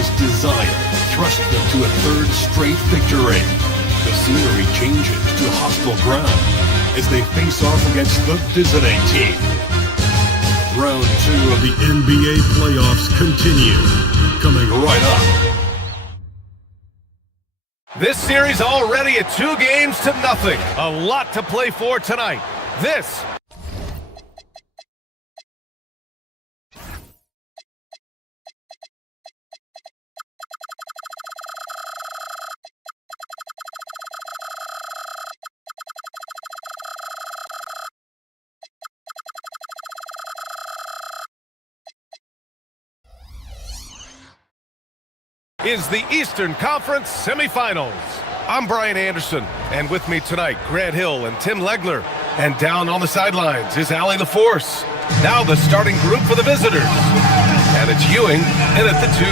relentless desire thrust them to a third straight victory. The scenery changes to hostile ground as they face off against the visiting team. Round 2 of the NBA playoffs continue. Coming right up. This series already at 2 games to nothing. A lot to play for tonight. This is the Eastern Conference Semifinals. I'm Brian Anderson, and with me tonight, Grant Hill and Tim Legler. And down on the sidelines is Allie LaForce. Now the starting group for the visitors. And it's Ewing in at the 2.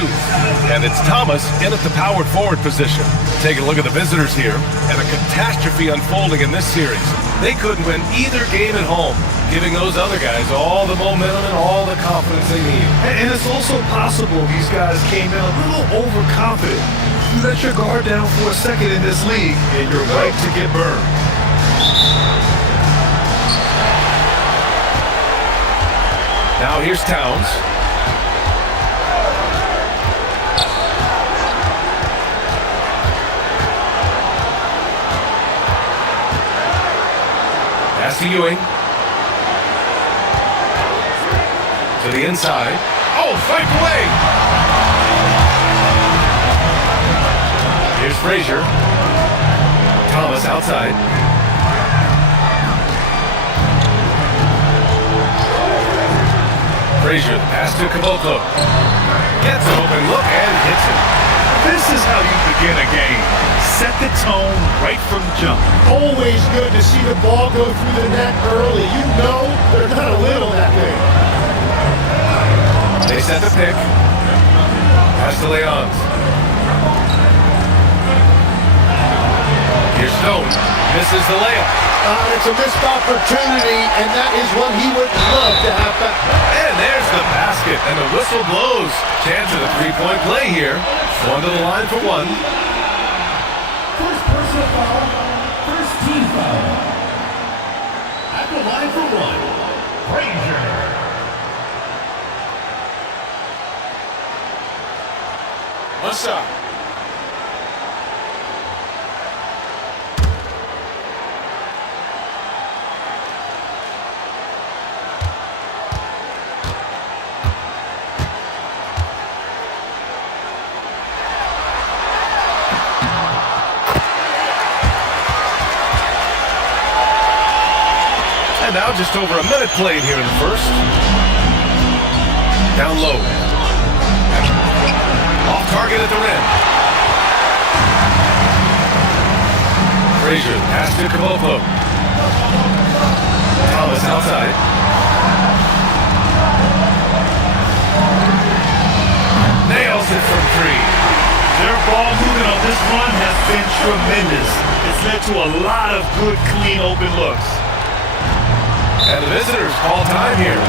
And it's Thomas in at the power forward position. Taking a look at the visitors here, and a catastrophe unfolding in this series. They couldn't win either game at home, giving those other guys all the momentum and all the confidence they need. And it's also possible these guys came in a little overconfident. You let your guard down for a second in this league, and you're right to get burned. Now here's Towns. Pass to Ewing. To the inside. Oh, fight away! Here's Frazier. Thomas outside. Frazier, the pass to Caboclo. Gets an open look and hits it. This is how you begin a game. Set the tone right from the jump. Always good to see the ball go through the net early. You know they're gonna win on that thing. They set the pick. Pass to Leons. Here's Stone. Misses the layup. It's a missed opportunity, and that is what he would love to have back. And there's the basket, and the whistle blows. Chance of a three-point play here. One to the line for one. First personal foul, first team foul. At the line for one, Frazier. One shot. And now just over a minute played here in the first. Down low. Off target at the rim. Frazier, pass to Caboclo. Thomas outside. Nails it from 3. Their ball movement on this run has been tremendous. It's led to a lot of good, clean, open looks. And the visitors call time here.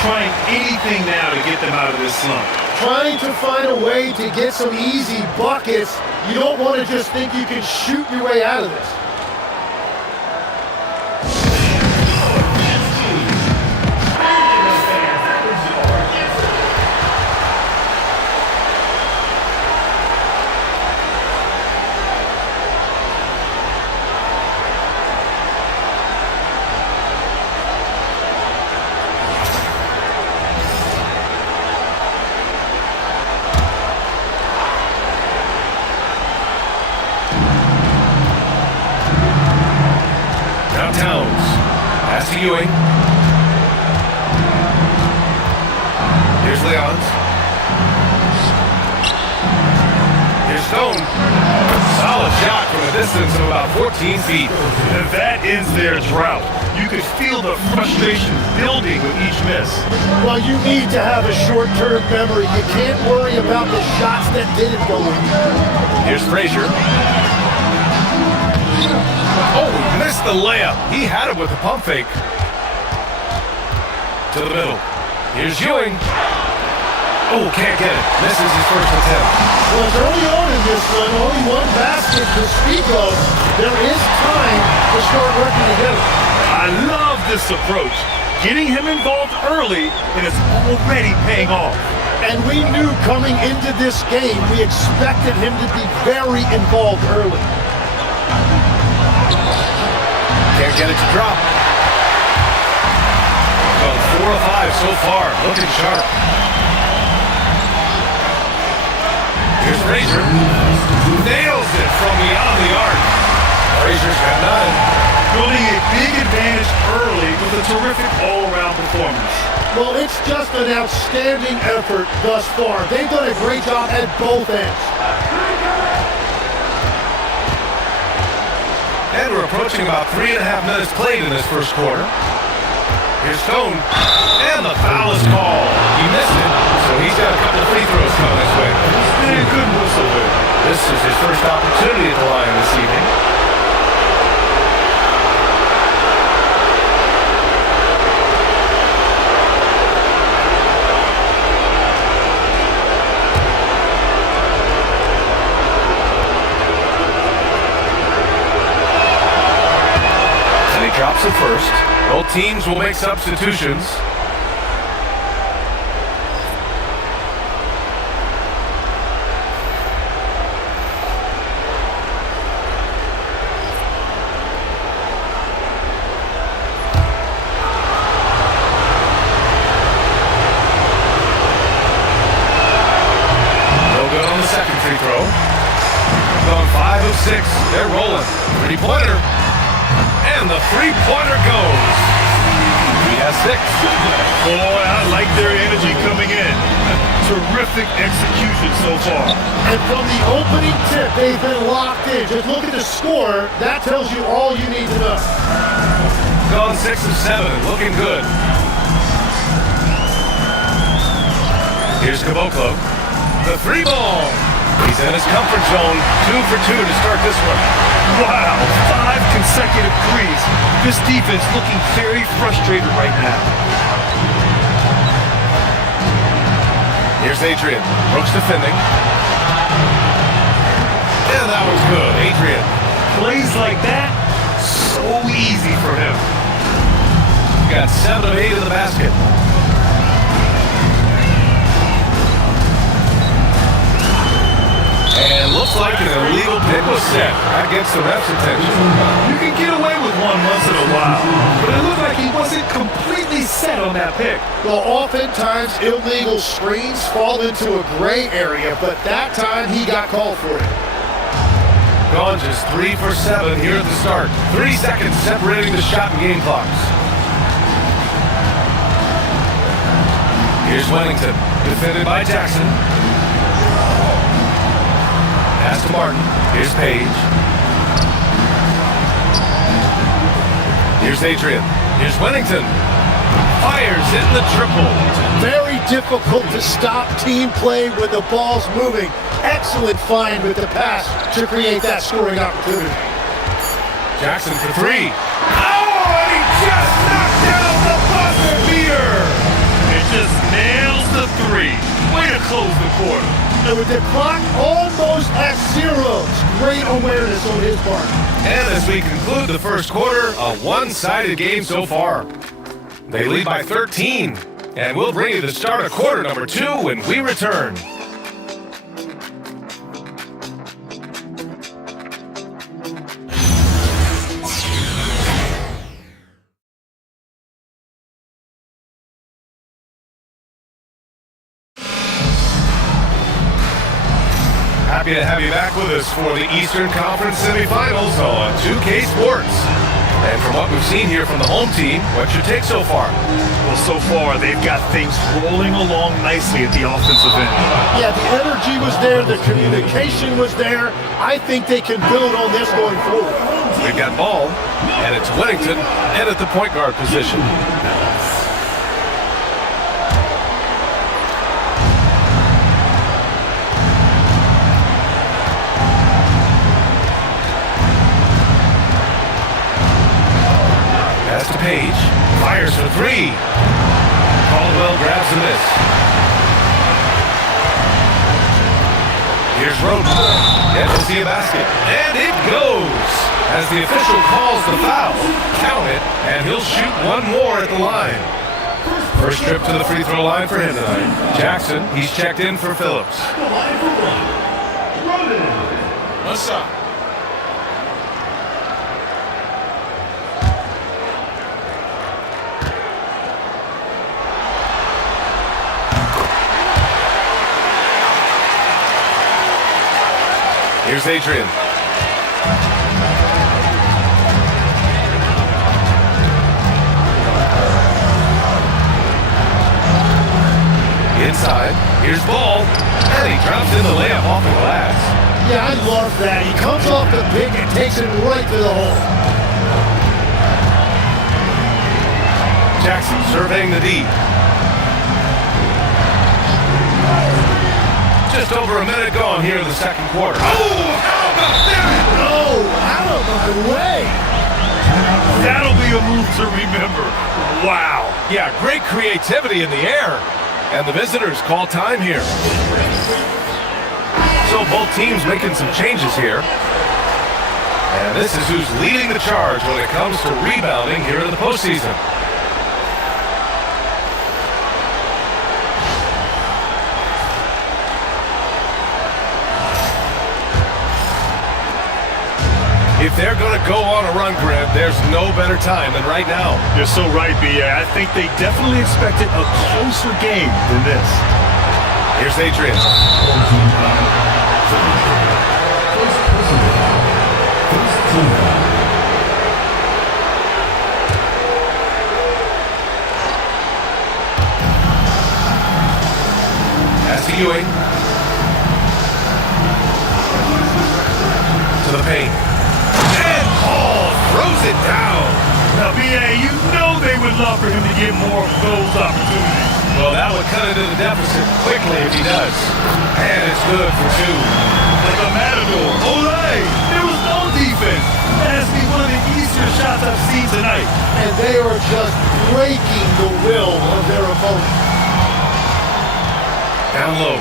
Trying anything now to get them out of this slump. Trying to find a way to get some easy buckets. You don't want to just think you can shoot your way out of this. Ewing. Here's Leons. Here's Stone. Solid shot from a distance of about 14 feet. And that ends their drought. You could feel the frustration building with each miss. Well, you need to have a short-term memory. You can't worry about the shots that didn't go in. Here's Frazier. Oh, missed the layup. He had it with the pump fake. To the middle. Here's Ewing. Oh, can't get it. Misses his first attempt. Well, it's early on in this one, only one basket to speak of. There is time to start working together. I love this approach. Getting him involved early, and it's already paying off. And we knew coming into this game, we expected him to be very involved early. Can't get it to drop. Well, 4 of 5 so far, looking sharp. Here's Frazier. Nails it from beyond the arc. Frazier's got none. Building a big advantage early with a terrific all-around performance. Well, it's just an outstanding effort thus far. They've done a great job at both ends. And we're approaching about 3.5 minutes played in this first quarter. Here's Stone. And the foul is called. He missed it, so he's got a couple of free throws coming his way. And a good whistle there. This is his first opportunity at the line this evening. Drops it first. Both teams will make substitutions. No good on the second free throw. Gone 5 of 6. They're rolling. 3-pointer. And the three-pointer goes. He has 6. Boy, I like their energy coming in. Terrific execution so far. And from the opening tip, they've been locked in. Just look at the score. That tells you all you need to know. Gone 6 of 7. Looking good. Here's Caboclo. The 3-ball. He's in his comfort zone. 2 for 2 to start this one. Wow, 5 consecutive threes. This defense looking very frustrated right now. Here's Adrian. Brooks defending. And that was good. Adrian. Plays like that, so easy for him. Got 7 of 8 in the basket. And looks like an illegal pick was set. That gets the ref's attention. You can get away with one once in a while, but it looked like he wasn't completely set on that pick. Well, oftentimes illegal screens fall into a gray area, but that time he got called for it. Gone just 3 for 7 here at the start. 3 seconds separating the shot and game clocks. Here's Wellington, defended by Jackson. Pass to Martin. Here's Page. Here's Adrian. Here's Wellington. Fires in the triple. Very difficult to stop team play when the ball's moving. Excellent find with the pass to create that scoring opportunity. Jackson for 3. Oh, and he just knocked down the buzzer beater. It just nails the 3. Way to close the quarter. And with the clock almost at 0, great awareness on his part. And as we conclude the first quarter, a one-sided game so far. They lead by 13, and we'll bring you the start of quarter number 2 when we return. Happy to have you back with us for the Eastern Conference semifinals on 2K Sports. And from what we've seen here from the home team, what's your take so far? Well, so far, they've got things rolling along nicely at the offensive end. Yeah, the energy was there, the communication was there. I think they can build on this going forward. We've got ball, and it's Wellington, and at the point guard position. Pass to Page, fires for 3. Caldwell grabs the miss. Here's Roden. Yet to see a basket. And it goes! As the official calls the foul. Count it, and he'll shoot one more at the line. First trip to the free throw line for him tonight. Jackson, he's checked in for Phillips. The line for one. Roden. Nossa. Here's Adrian. Inside, here's Ball, and he drops in the layup off the glass. Yeah, I love that. He comes off the pick and takes it right to the hole. Jackson surveying the D. Just over a minute gone here in the second quarter. Oh, how about that? Oh, out of my way. That'll be a move to remember. Wow. Yeah, great creativity in the air. And the visitors call time here. So both teams making some changes here. And this is who's leading the charge when it comes to rebounding here in the postseason. If they're going to go on a run, Grant, there's no better time than right now. You're so right, B.A. I think they definitely expected a closer game than this. Here's Adrian. First personal foul. First team foul. Pass to Ewing. To the paint. Throws it down. Now, B.A., you know they would love for him to get more of those opportunities. Well, that would cut into the deficit quickly if he does. And it's good for two. Like a matador. Olay! There was no defense. That has to be one of the easier shots I've seen tonight. And they are just breaking the will of their opponent. Down low.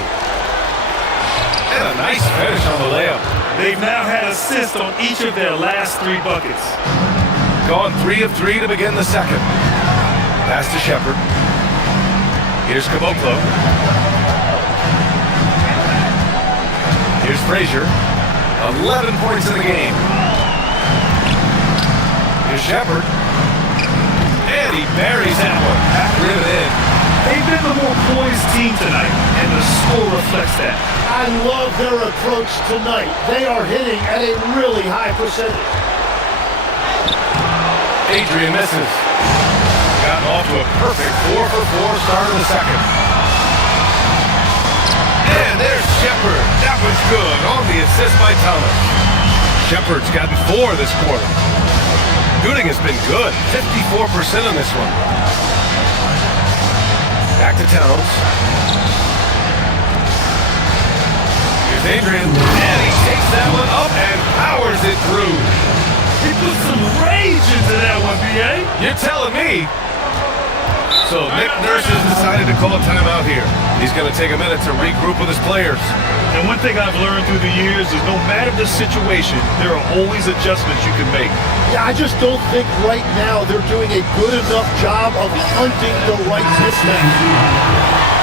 And a nice finish on the layup. They've now had assists on each of their last 3 buckets. Gone 3 of 3 to begin the second. Pass to Shepard. Here's Caboclo. Here's Frazier. 11 points in the game. Here's Shepard. And he buries that one. Back rim it in. They've been the more poised team tonight, and the score reflects that. I love their approach tonight. They are hitting at a really high percentage. Adrian misses. Gotten off to a perfect 4-for-4 start of the second. And there's Shepard. That was good on the assist by Thomas. Shepard's gotten 4 this quarter. Shooting has been good. 54% on this one. Back to Towns. Here's Adrian. And he takes that one up and powers it through. He put some rage into that one, B.A. You're telling me. So Nick Nurse has decided to call a timeout here. He's going to take a minute to regroup with his players. And one thing I've learned through the years is no matter the situation, there are always adjustments you can make. Yeah, I just don't think right now they're doing a good enough job of hunting the right mismatch.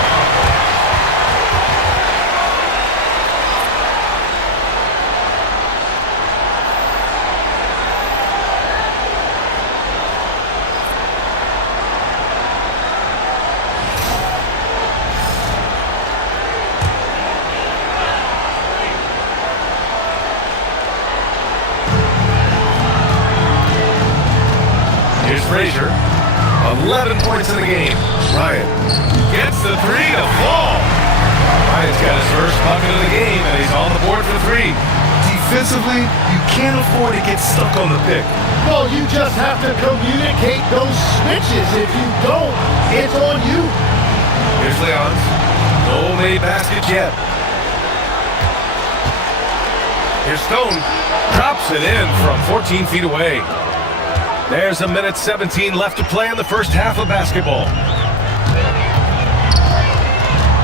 Frazier, 11 points in the game. Ryan gets the 3 to fall. Ryan's got his first bucket of the game, and he's on the board for 3. Defensively, you can't afford to get stuck on the pick. Well, you just have to communicate those switches. If you don't, it's on you. Here's Leon's. No made basket yet. Here's Stone. Drops it in from 14 feet away. There's a minute 17 left to play in the first half of basketball.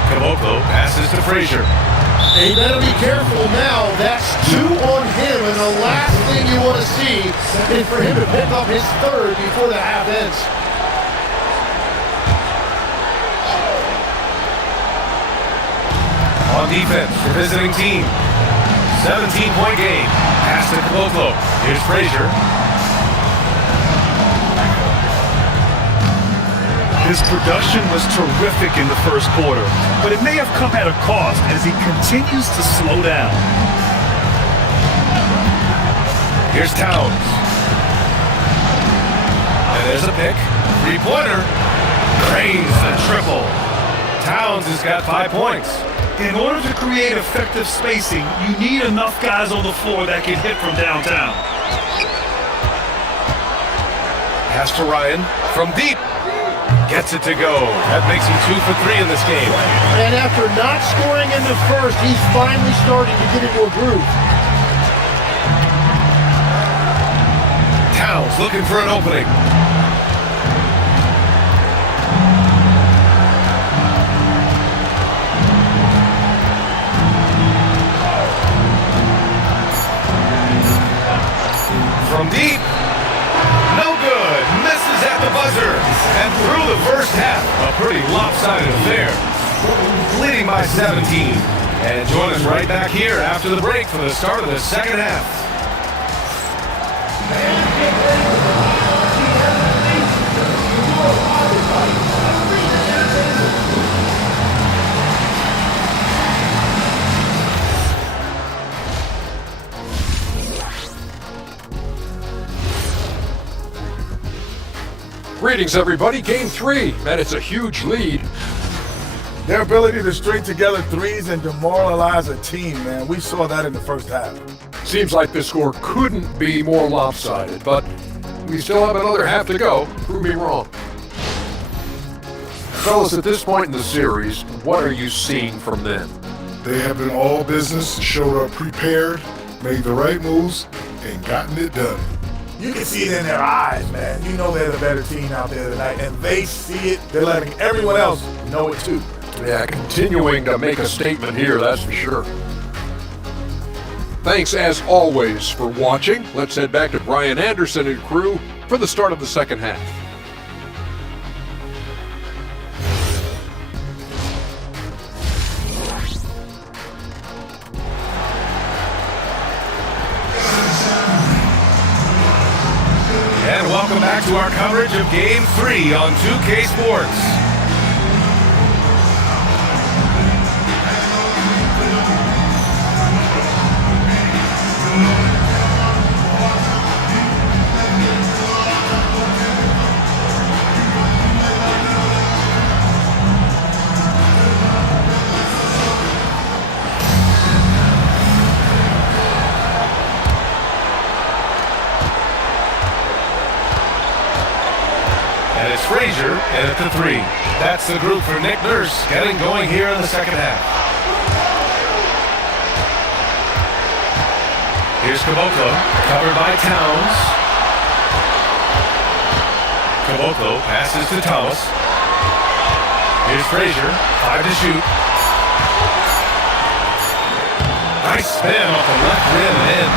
Caboclo passes to Frazier. And you better be careful now. That's 2 on him, and the last thing you want to see is for him to pick up his 3rd before the half ends. On defense, the visiting team. 17-point game. Pass to Caboclo. Here's Frazier. His production was terrific in the first quarter, but it may have come at a cost as he continues to slow down. Here's Towns. And there's a pick. 3-pointer. Cranes the triple. Towns has got 5 points. In order to create effective spacing, you need enough guys on the floor that can hit from downtown. Pass to Ryan from deep. Gets it to go. That makes him 2 for 3 in this game. And after not scoring in the first, he's finally starting to get into a groove. Towns looking for an opening. From deep. No good. Misses at the buzzer. And through the first half, a pretty lopsided affair. Leading by 17. And join us right back here after the break for the start of the second half. Greetings, everybody. Game 3, and it's a huge lead. Their ability to string together threes and demoralize a team, man. We saw that in the first half. Seems like this score couldn't be more lopsided, but we still have another half to go. Prove me wrong. Fellas, at this point in the series, what are you seeing from them? They have been all business, showed up prepared, made the right moves, and gotten it done. You can see it in their eyes, man. You know they're the better team out there tonight, and they see it. They're letting everyone else know it too. Yeah, continuing to make a statement here, that's for sure. Thanks, as always, for watching. Let's head back to Brian Anderson and crew for the start of the second half. And welcome back to our coverage of Game 3 on 2K Sports. Frazier in at the 3. That's the group for Nick Nurse getting going here in the second half. Here's Caboclo, covered by Towns. Caboclo passes to Thomas. Here's Frazier, 5 to shoot. Nice spin off the left rim and in.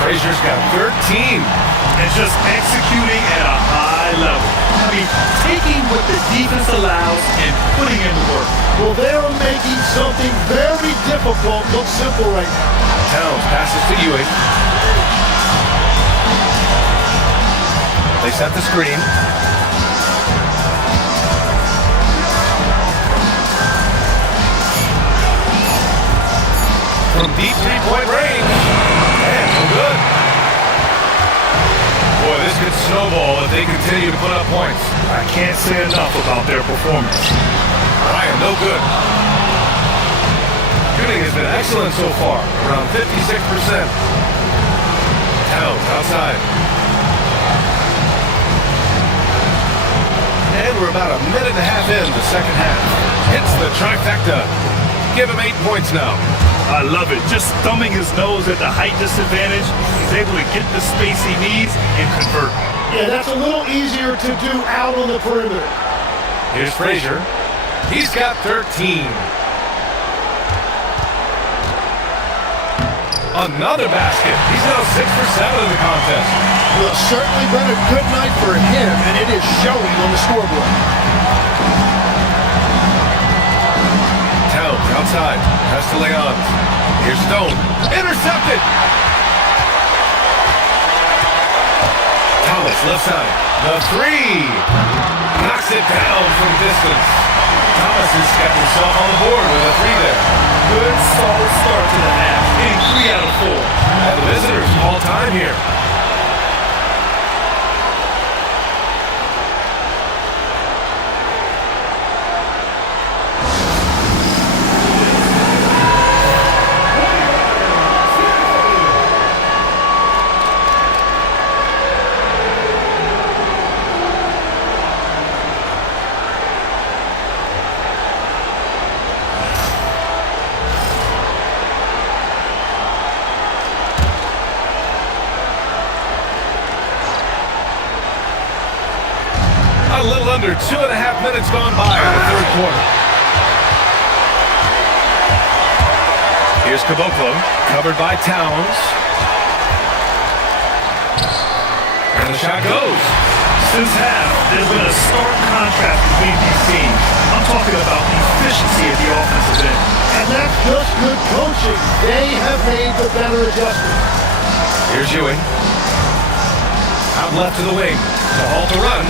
Frazier's got 13. And just executing at a high level. I mean, taking what the defense allows and putting in the work. Well, they're making something very difficult look simple right now. Towns passes to Ewing. They set the screen. From deep three-point range. And no good. Boy, this could snowball if they continue to put up points. I can't say enough about their performance. Ryan, no good. Shooting has been excellent so far, around 56%. Towns outside. And we're about a minute and a half in the second half. Hits the trifecta. Give him 8 points now. I love it. Just thumbing his nose at the height disadvantage. He's able to get the space he needs and convert. Yeah, that's a little easier to do out on the perimeter. Here's Frazier. He's got 13. Another basket. He's now 6 for 7 in the contest. Well, certainly been a good night for him, and it is showing on the scoreboard. Towns outside. Pass to Leon. Here's Stone. Intercepted. Thomas left side. The three. Knocks it down from distance. Thomas has kept himself on the board with a three there. Good, solid start to the half, getting 3 out of 4. And the visitors all time here. A little under 2.5 minutes gone by in the third quarter. Here's Caboclo, covered by Towns. And the shot goes. Since half, there's been a stark contrast between these teams. I'm talking about the efficiency of the offensive end. And that's just good coaching. They have made the better adjustments. Here's Ewing. Out left to the wing. To halt the run.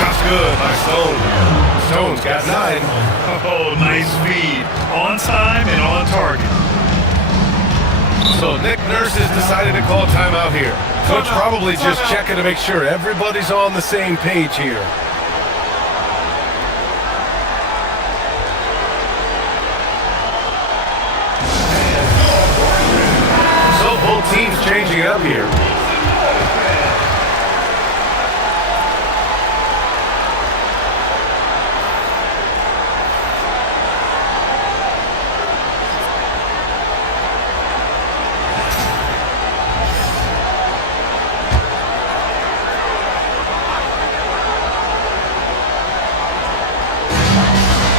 Shot's good by Stone. Stone's got 9. Oh, nice feed. On time and on target. So Nick Nurse has decided to call timeout here. Coach probably just checking to make sure everybody's on the same page here. So both teams changing up here.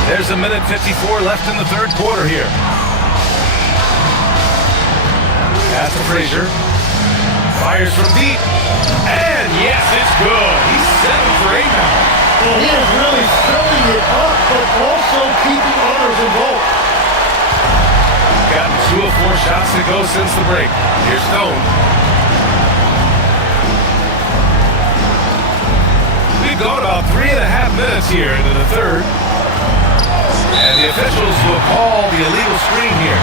There's a minute 54 left in the third quarter here. Pass to Frazier. Fires from deep. And yes, it's good. He's 7 for 8 now. Well, he is really filling it up, but also keeping others involved. Gotten 2 of 4 shots to go since the break. Here's Stone. We've gone about 3.5 minutes here into the third. And the officials will call the illegal screen here.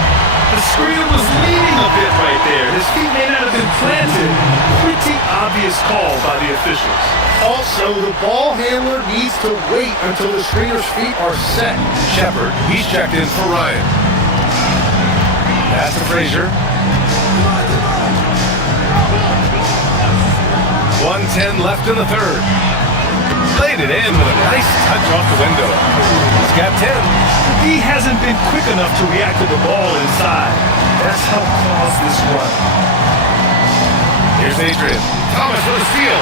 The screener was leaning a bit right there. His feet may not have been planted. Pretty obvious call by the officials. Also, the ball handler needs to wait until the screener's feet are set. Shepard, he's checked in for Ryan. Pass to Frazier. 1:10 left in the third. Laid it in with a nice touch off the window. He's got 10. He hasn't been quick enough to react to the ball inside. That's helped cause this run. Here's Adrian. Thomas with a steal.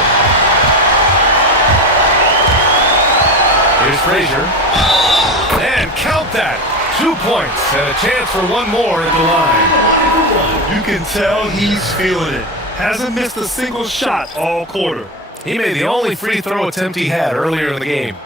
Here's Frazier. And count that. 2 points and a chance for one more at the line. You can tell he's feeling it. Hasn't missed a single shot all quarter. He made the only free throw attempt he had earlier in the game.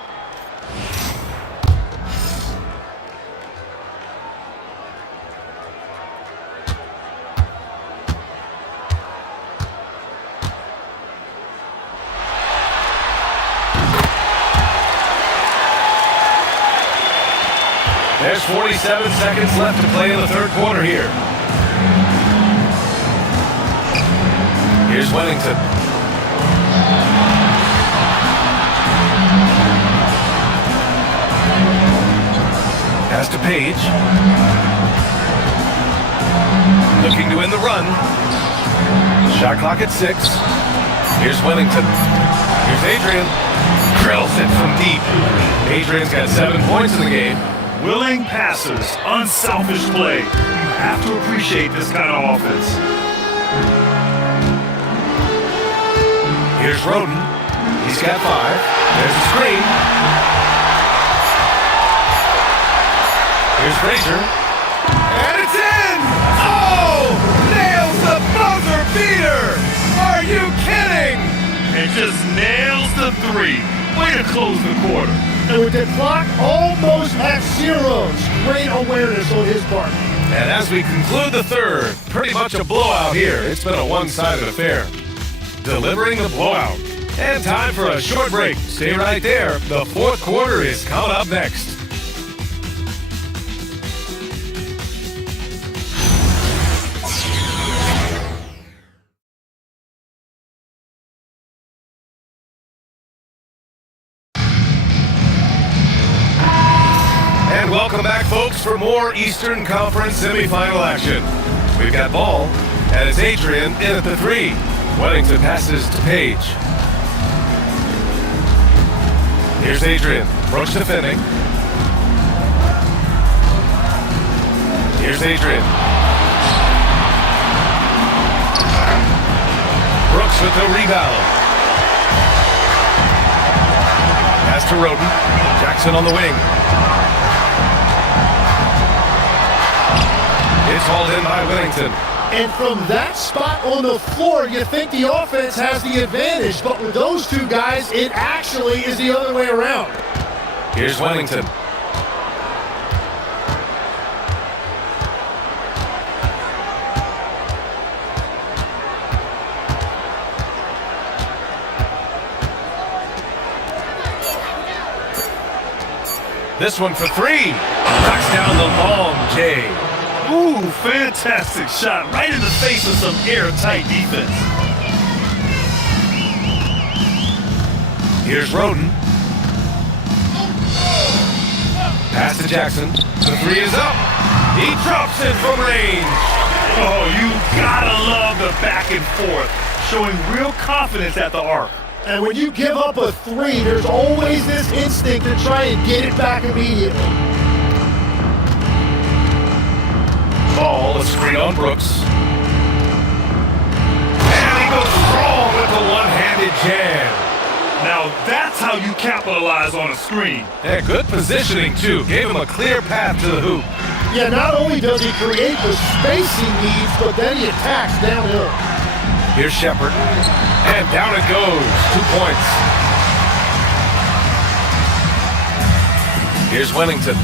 There's 47 seconds left to play in the third quarter here. Here's Wellington. Pass to Page. Looking to win the run. Shot clock at 6. Here's Wellington. Here's Adrian. Drills it from deep. Adrian's got 7 points in the game. Willing passes, unselfish play. You have to appreciate this kind of offense. Here's Roden. He's got 5. There's a screen. Here's Frazier. And it's in! Oh! Nails just nails the three. Way to close the quarter. And with the clock almost at zeros, great awareness on his part. And as we conclude the third, pretty much a blowout here. It's been a one-sided affair. Delivering the blowout. And time for a short break. Stay right there. The fourth quarter is coming up next. And welcome back, folks, for more Eastern Conference semifinal action. We've got ball, and it's Adrian in at the three. Wellington passes to Page. Here's Adrian. Brooks defending. Here's Adrian. Brooks with the rebound. Pass to Roden. Jackson on the wing. It's hauled in by Wellington. And from that spot on the floor, you think the offense has the advantage, but with those two guys, it actually is the other way around. Here's Wellington. This one for three. Knocks down the long J. Ooh, fantastic shot. Right in the face of some airtight defense. Here's Roden. Pass to Jackson. The three is up. He drops it from range. Oh, you gotta love the back and forth. Showing real confidence at the arc. And when you give up a three, there's always this instinct to try and get it back immediately. Ball, a screen on Brooks. And he goes strong with the one-handed jam. Now that's how you capitalize on a screen. Yeah, good positioning, too. Gave him a clear path to the hoop. Yeah, not only does he create the space he needs, but then he attacks downhill. Here's Shepard. And down it goes. 2 points. Here's Wellington.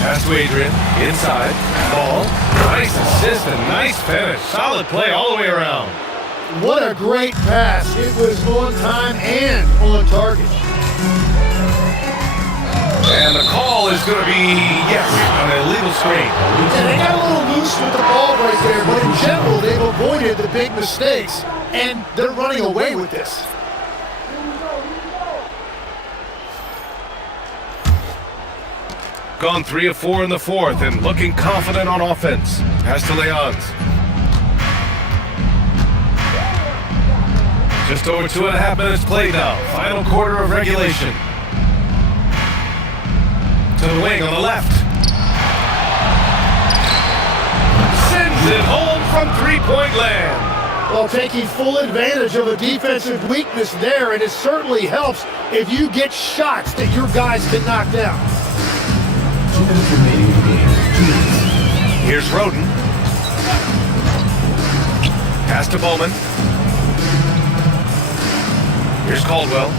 Pass to Adrian. Inside. Ball. Nice assist and nice finish. Solid play all the way around. What a great pass. It was on time and on target. And the call is going to be, yes, an illegal screen. And they got a little loose with the ball right there, but in general, they've avoided the big mistakes, and they're running away with this. Gone 3 of 4 in the fourth and looking confident on offense. Pass to Leons. Just over 2.5 minutes played now. Final quarter of regulation. To the wing on the left. Sends it home from three-point land. Well, taking full advantage of a defensive weakness there, and it certainly helps if you get shots that your guys can knock down. 2 minutes remaining in the game. Here's Roden. Pass to Bowman. Here's Caldwell.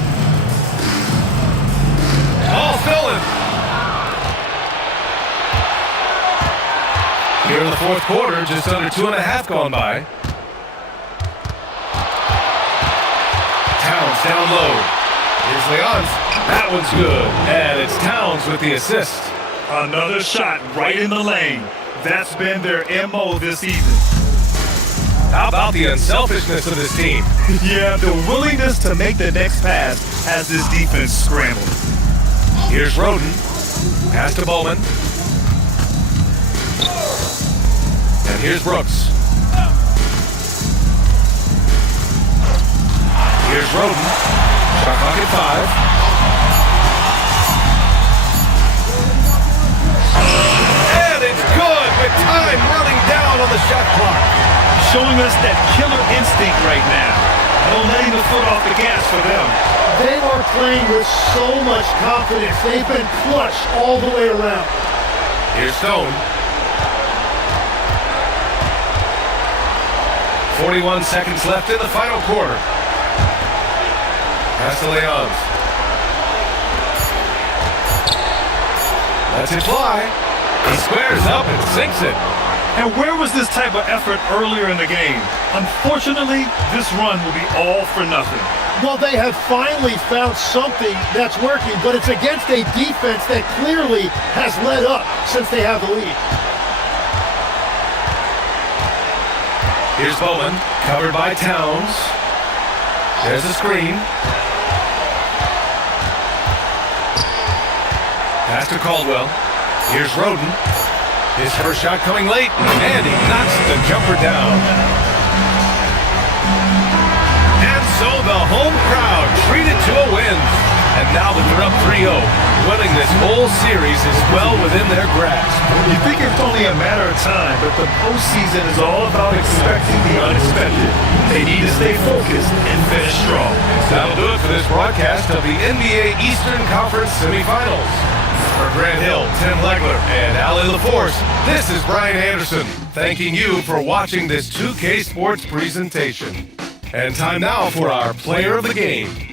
All stolen. Here in the fourth quarter, just under 2.5 gone by. Towns down low. Here's Leons. That one's good. And it's Towns with the assist. Another shot right in the lane. That's been their MO this season. How about the unselfishness of this team? Yeah, the willingness to make the next pass has this defense scrambled. Here's Roden. Pass to Bowman. And here's Brooks. Here's Roden. Shot clock at 5. And it's good with time running down on the shot clock. Showing us that killer instinct right now. No letting the foot off the gas for them. They are playing with so much confidence. They've been clutch all the way around. Here's Stone. 41 seconds left in the final quarter. Castellanos. Lets it fly. He squares up and sinks it. And where was this type of effort earlier in the game? Unfortunately, this run will be all for nothing. Well, they have finally found something that's working, but it's against a defense that clearly has let up since they have the lead. Here's Bowman, covered by Towns. There's the screen. Pass to Caldwell. Here's Roden. His first shot coming late, and he knocks the jumper down. And so the home crowd treated to a win. And now that they're up 3-0, winning this whole series is well within their grasp. You think it's only a matter of time, but the postseason is all about expecting the unexpected. They need to stay focused and finish strong. That'll do it for this broadcast of the NBA Eastern Conference Semifinals. For Grant Hill, Tim Legler, and Allie LaForce, this is Brian Anderson, thanking you for watching this 2K Sports presentation. And time now for our Player of the Game.